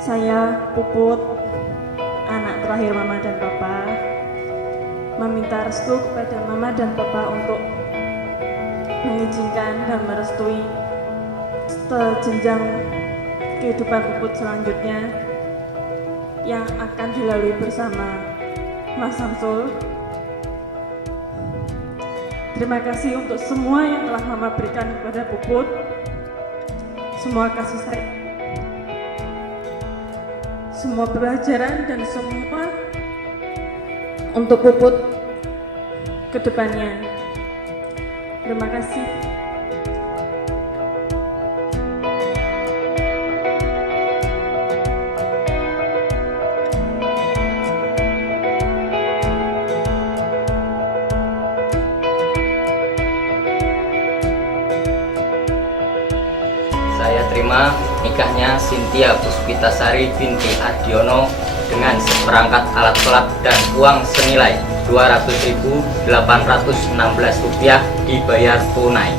Saya Puput, anak terakhir Mama dan Papa, meminta restu kepada Mama dan Papa untuk mengizinkan dan merestui jenjang kehidupan Puput selanjutnya yang akan dilalui bersama Mas Samsul. Terima kasih untuk semua yang telah Mama berikan kepada Puput, semua kasih sayang, semua pelajaran dan semua untuk Puput ke depannya. Terima kasih. Saya terima nikahnya Cynthia Puspitasari binti Adiono dengan seperangkat alat sholat dan uang senilai Rp200.816 dibayar tunai.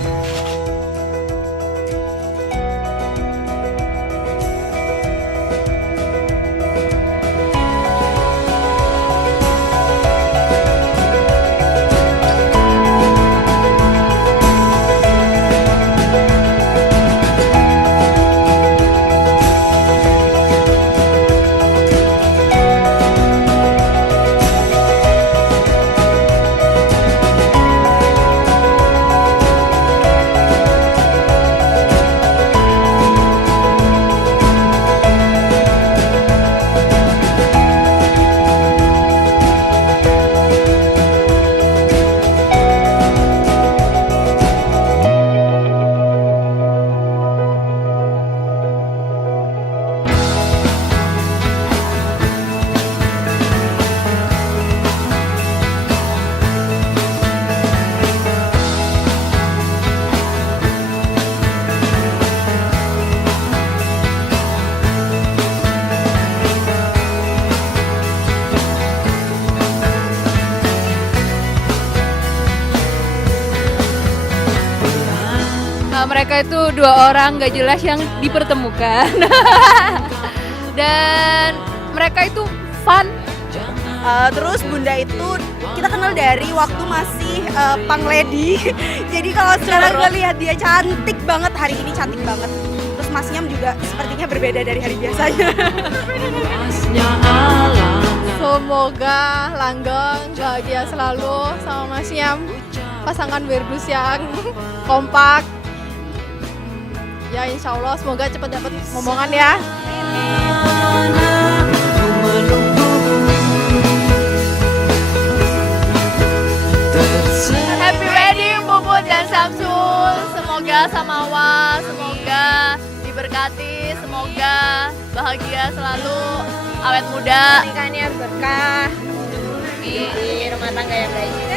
Mereka itu dua orang gak jelas yang dipertemukan dan mereka itu fun. Terus Bunda itu kita kenal dari waktu masih pang lady. Jadi kalau sekarang ngelihat dia cantik banget, hari ini cantik banget. Terus Mas Nyam juga sepertinya berbeda dari hari biasanya. Semoga langgeng, bahagia selalu sama Mas Nyam, pasangan Wirdus yang kompak. Ya insya Allah semoga cepat dapat momongan ya. Happy wedding Puput dan Samsul. Semoga samawa, semoga diberkati, semoga bahagia selalu, awet muda. Pernikahannya berkah di rumah tangga yang baik.